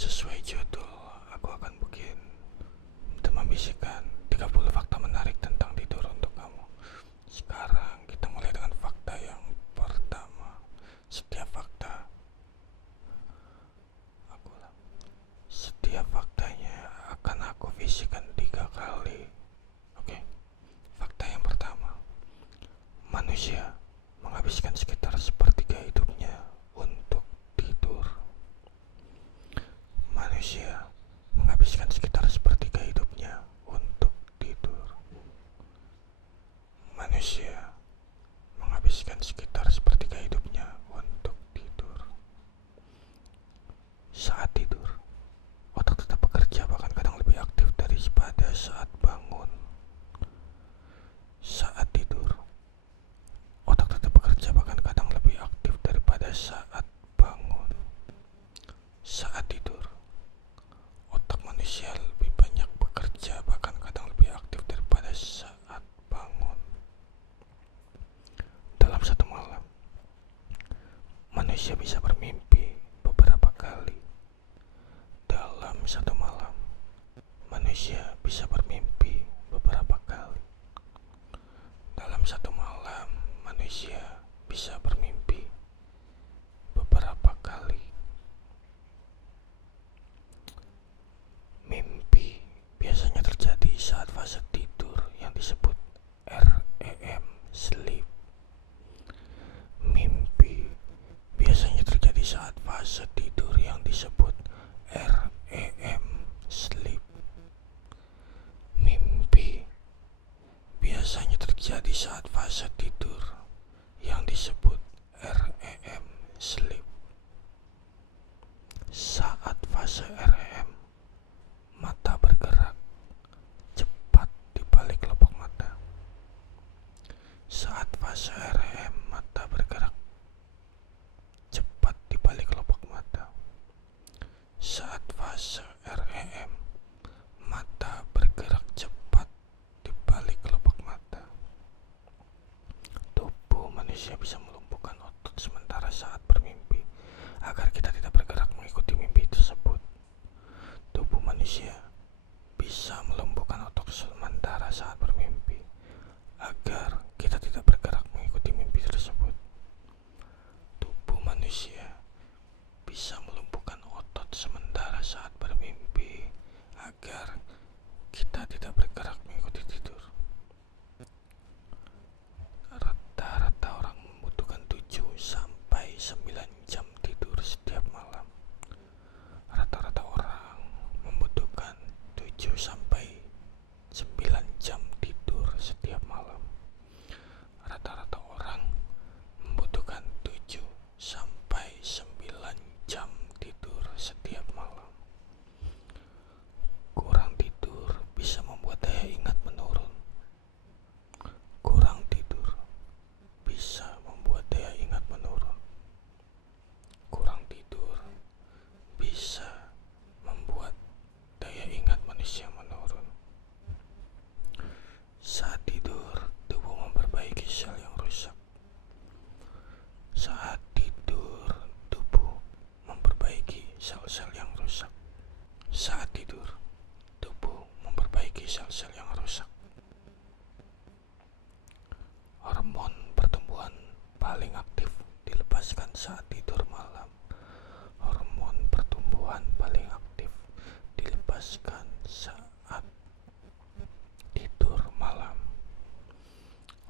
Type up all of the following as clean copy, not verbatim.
Sesuai judul, aku akan bikin dan membisikkan 30 fakta menarik tentang tidur untuk kamu. Sekarang kita mulai dengan fakta yang pertama. Setiap fakta, setiap faktanya akan aku bisikkan 3 kali. Oke, fakta yang pertama. Manusia menghabiskan sekitar sepertiga hidupnya untuk tidur. Manusia menghabiskan sekitar sepertiga hidupnya untuk tidur. Manusia menghabiskan sekitar sepertiga hidupnya untuk tidur. Saat tidur, otak tetap bekerja, bahkan kadang lebih aktif daripada saat bangun. Saat tidur, otak tetap bekerja, bahkan kadang lebih aktif daripada saat bangun. Saat tidur, otak manusia lebih banyak bekerja, bahkan kadang lebih aktif daripada saat bangun. Dalam satu malam, manusia bisa bermimpi beberapa kali. Dalam satu malam, manusia bisa bermimpi beberapa kali. Dalam satu malam, manusia bisa bermimpi beberapa kali. Mimpi biasanya terjadi saat fase tidur yang disebut REM sleep. Mimpi biasanya terjadi saat fase tidur yang disebut REM sleep. Mimpi biasanya terjadi saat fase tidur yang disebut REM sleep. Saat fase REM, mata bergerak cepat di balik kelopak mata. Saat fase REM, mata bergerak cepat di balik kelopak mata. Saat fase REM, mata bergerak cepat di balik kelopak mata. Tubuh manusia bisa melumpuhkan otot sementara saat bermimpi agar kita tidak bergerak mengikuti mimpi tersebut. Tubuh manusia bisa melumpuhkan otot sementara saat bermimpi agar kita tidak bergerak mengikuti mimpi tersebut. Tubuh manusia bisa melumpuhkan otot sementara saat bermimpi agar kita tidak bergerak mengikuti tidur. Rata-rata orang membutuhkan 7 sampai 9 jam tidur setiap malam. Rata-rata orang membutuhkan 7 sampai 9 jam tidur setiap malam. Rata-rata orang membutuhkan 7 sampai 9 jam tidur setiap malam. Kurang tidur bisa membuat daya ingat menurun. Kurang tidur bisa membuat daya ingat menurun. Kurang tidur bisa membuat daya ingat manusia menurun. Saat tidur, tubuh memperbaiki sel yang rusak. Saat tidur, tubuh memperbaiki sel-sel yang rusak. Saat tidur, tubuh memperbaiki sel-sel yang rusak. Hormon pertumbuhan paling aktif dilepaskan saat tidur malam. Hormon pertumbuhan paling aktif dilepaskan saat tidur malam.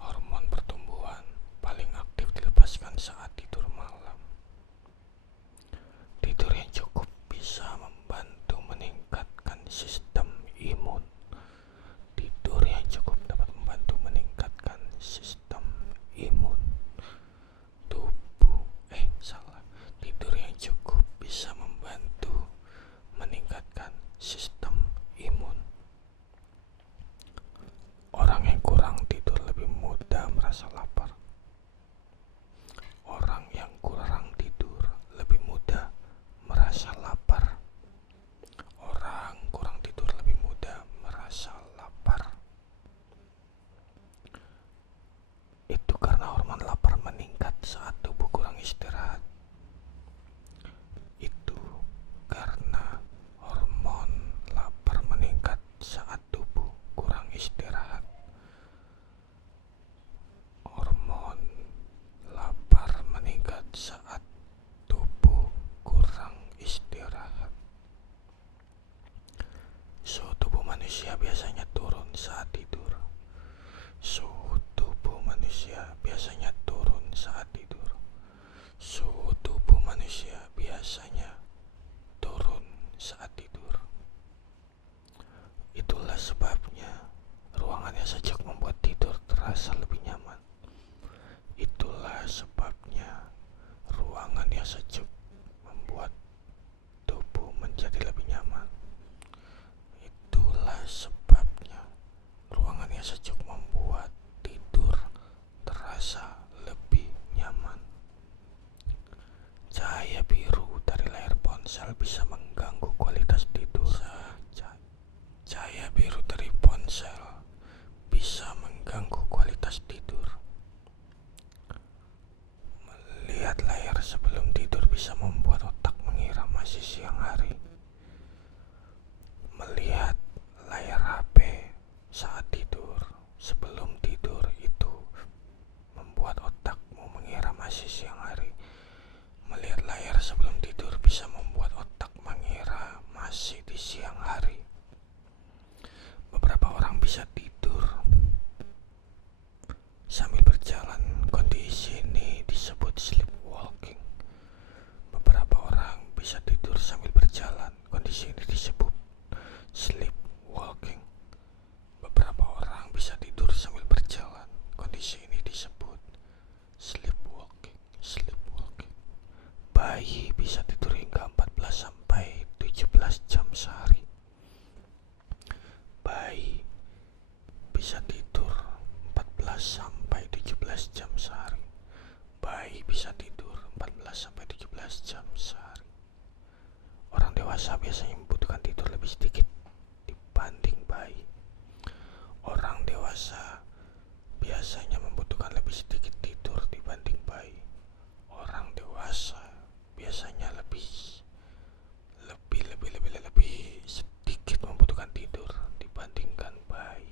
Hormon pertumbuhan paling aktif dilepaskan saat tidur malam. Tidur yang cukup bisa membantu meningkatkan sistem imun. Tidur yang cukup dapat membantu meningkatkan sistem imun tubuh. Tidur yang cukup bisa membantu meningkatkan sistem imun Kondisi ini disebut sleepwalking. Beberapa orang bisa tidur sambil berjalan. Kondisi ini disebut sleepwalking. Bayi bisa tidur hingga 14 sampai 17 jam sehari. Bayi bisa tidur 14 sampai 17 jam sehari. Bayi bisa tidur 14 sampai 17 jam sehari. Orang dewasa biasanya membutuhkan tidur lebih sedikit dibanding bayi. Orang dewasa biasanya membutuhkan lebih sedikit tidur dibanding bayi. Orang dewasa biasanya lebih sedikit membutuhkan tidur dibandingkan bayi.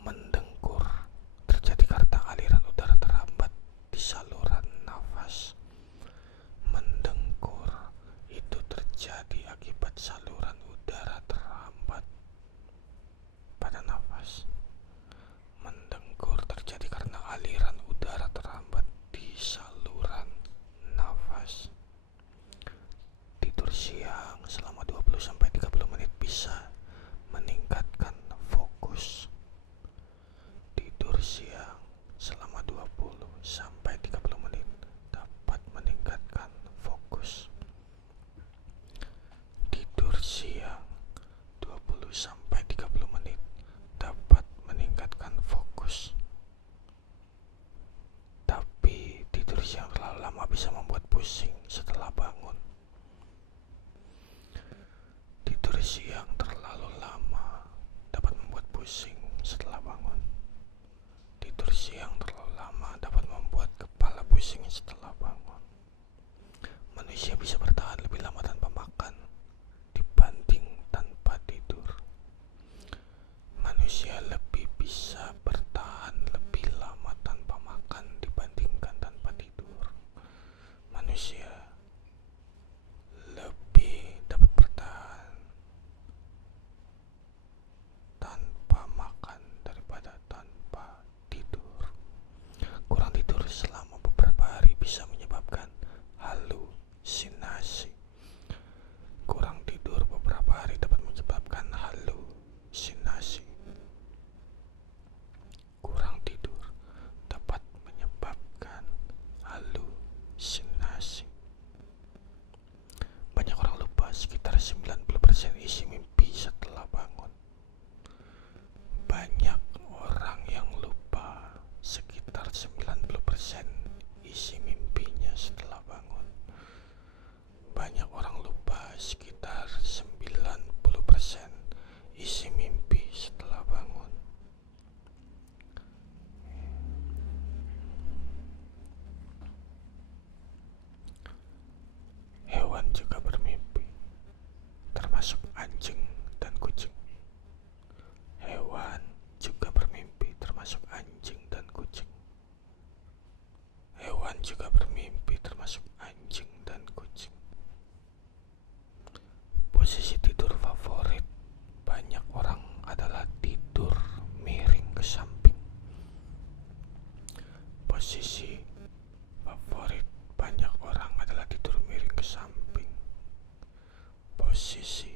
Mendengkur terjadi karena aliran udara terhambat di saluran nafas. Mendengkur itu terjadi akibat saluran udara terhambat pada nafas. Mendengkur terjadi karena aliran udara terhambat di saluran nafas. Tidur siang selama 20-30 menit bisa meningkatkan fokus. Tidur siang selama 20-30 menit dapat meningkatkan fokus. Tidur siang 20-30 menit dapat meningkatkan fokus. Tapi tidur siang terlalu lama bisa membuat pusing setelah bangun. Tidur siang terlalu lama dapat membuat pusing setelah bangun. Tidur siang terlalu lama dapat membuat kepala pusing setelah bangun. Manusia bisa bertahan lebih lama tanpa makan dibanding tanpa tidur. Manusia lebih bisa bertahan lebih lama tanpa makan dibandingkan tanpa tidur. Manusia lebih dapat bertahan tanpa makan daripada tanpa tidur. Kurang tidur selama beberapa hari bisa menyebabkan halusinasi. Kurang tidur beberapa hari dapat menyebabkan halusinasi. Kurang tidur dapat menyebabkan halusinasi. Banyak orang lupa sekitar 90% isi mimpi setelah bangun. Banyak orang yang lupa sekitar 90% isi mimpinya setelah bangun. Banyak orang lupa sekitar 90% isi mimpi setelah bangun. Hewan juga bermimpi, termasuk anjing dan kucing. Hewan juga bermimpi, termasuk anjing dan kucing. Hewan juga bermimpi, termasuk anjing dan kucing. Posisi tidur favorit banyak orang adalah tidur miring ke samping. Posisi favorit banyak orang adalah tidur miring ke samping. Posisi